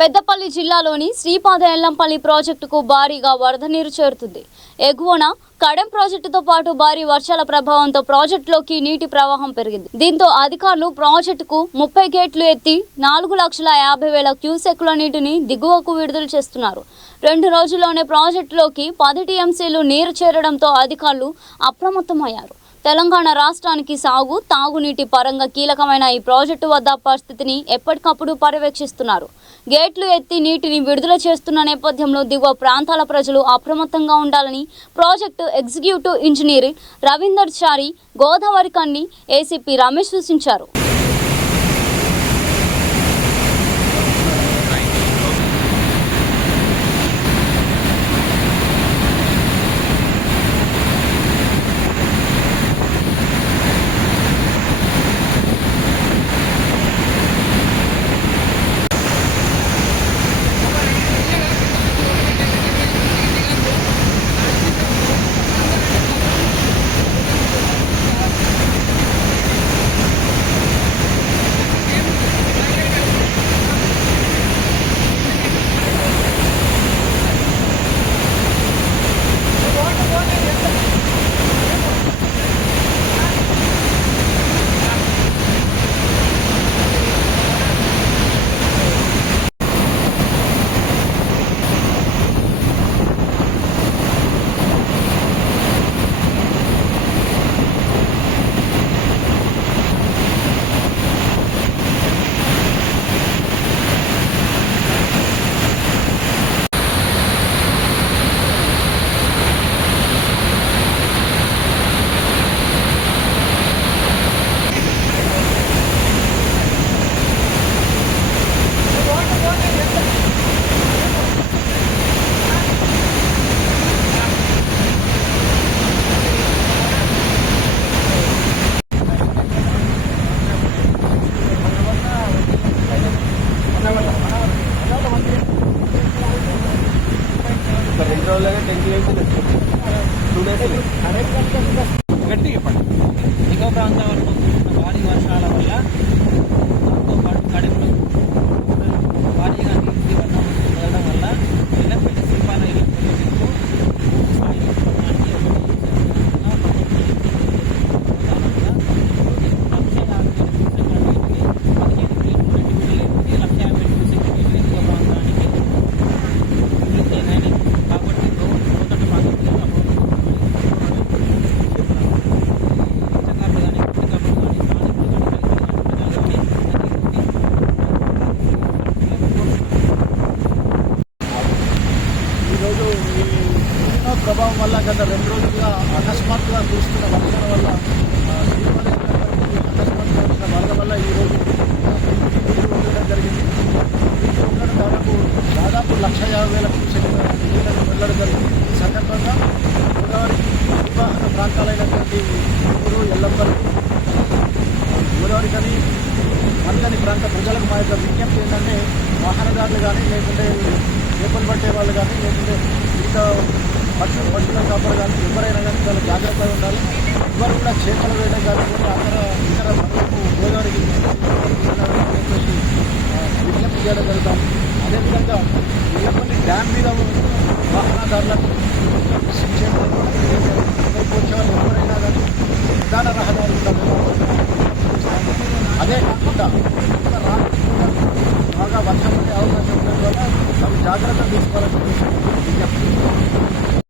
పెద్దపల్లి జిల్లాలోని శ్రీపాద ఎల్లంపల్లి ప్రాజెక్టుకు భారీగా వరద నీరు చేరుతుంది. ఎగువన కడెం ప్రాజెక్టుతో పాటు భారీ వర్షాల ప్రభావంతో ప్రాజెక్టులోకి నీటి ప్రవాహం పెరిగింది. దీంతో అధికారులు ప్రాజెక్టుకు 30 గేట్లు ఎత్తి 4,50,000 క్యూసెక్కుల నీటిని దిగువకు విడుదల చేస్తున్నారు. 2 రోజుల్లోనే ప్రాజెక్టులోకి 10 టీఎంసీలు నీరు చేరడంతో అధికారులు అప్రమత్తమయ్యారు. తెలంగాణ రాష్ట్రానికి సాగు, తాగునీటి పరంగా కీలకమైన ఈ ప్రాజెక్టు వద్ద పరిస్థితిని ఎప్పటికప్పుడు పర్యవేక్షిస్తున్నారు. గేట్లు ఎత్తి నీటిని విడుదల చేస్తున్న నేపథ్యంలో దిగువ ప్రాంతాల ప్రజలు అప్రమత్తంగా ఉండాలని ప్రాజెక్టు ఎగ్జిక్యూటివ్ ఇంజనీర్ రవీందర్ చారి గోదావరి కన్ని ఏసీపీ రమేష్ సూచించారు. గట్టి చెప్పండి. దిగువ ప్రాంతాల్లో భారీ వర్షాల వల్ల కడుపులో భారీగా నీటి వర్షం వెళ్ళడం వల్ల ఎల్లంపల్లి శ్రీపాద ఎల్లంపల్లి ప్రభావం వల్ల గత 2 రోజులుగా అకస్మాత్తుగా కురుస్తున్న వర్షాల వల్ల అకస్మాత్తుగా వచ్చిన వరద వల్ల ఈరోజు ఉండడం జరిగింది. దాదాపు 1,50,000 క్యూసెక్కుల నీళ్లను వెళ్ళడం జరిగింది. ఈ సందర్భంగా గోదావరి నిర్వాహక ప్రాంతాలైనటువంటి ఊరు ఎల్లంపల్లి గోదావరి కని మందని ప్రాంత ప్రజలకు మా యొక్క విజ్ఞప్తి ఏంటంటే వాహనదారులు కానీ లేకుంటే చేపలు పట్టే వాళ్ళు కానీ లేకుంటే మిగతా పశువుల కాపలు కానీ ఎవరైనా కానీ చాలా జాగ్రత్తగా ఉండాలి. ఎవరు కూడా చేపలు వేయడం కానీ ఇతర పనులకు గోదావరికి చెప్పేసి విజ్ఞప్తి చేయడం జరుగుతాం. అదేవిధంగా ఎల్లంపల్లి డ్యామ్ మీద వాహనదారులకు వచ్చే వాళ్ళు ఎవరైనా కానీ ప్రధాన రహదారి అదే కాకుండా బాగా వర్షం పడే అవకాశం ఉండడం వల్ల అవి జాగ్రత్తలు తీసుకోవాలని విజ్ఞప్తి.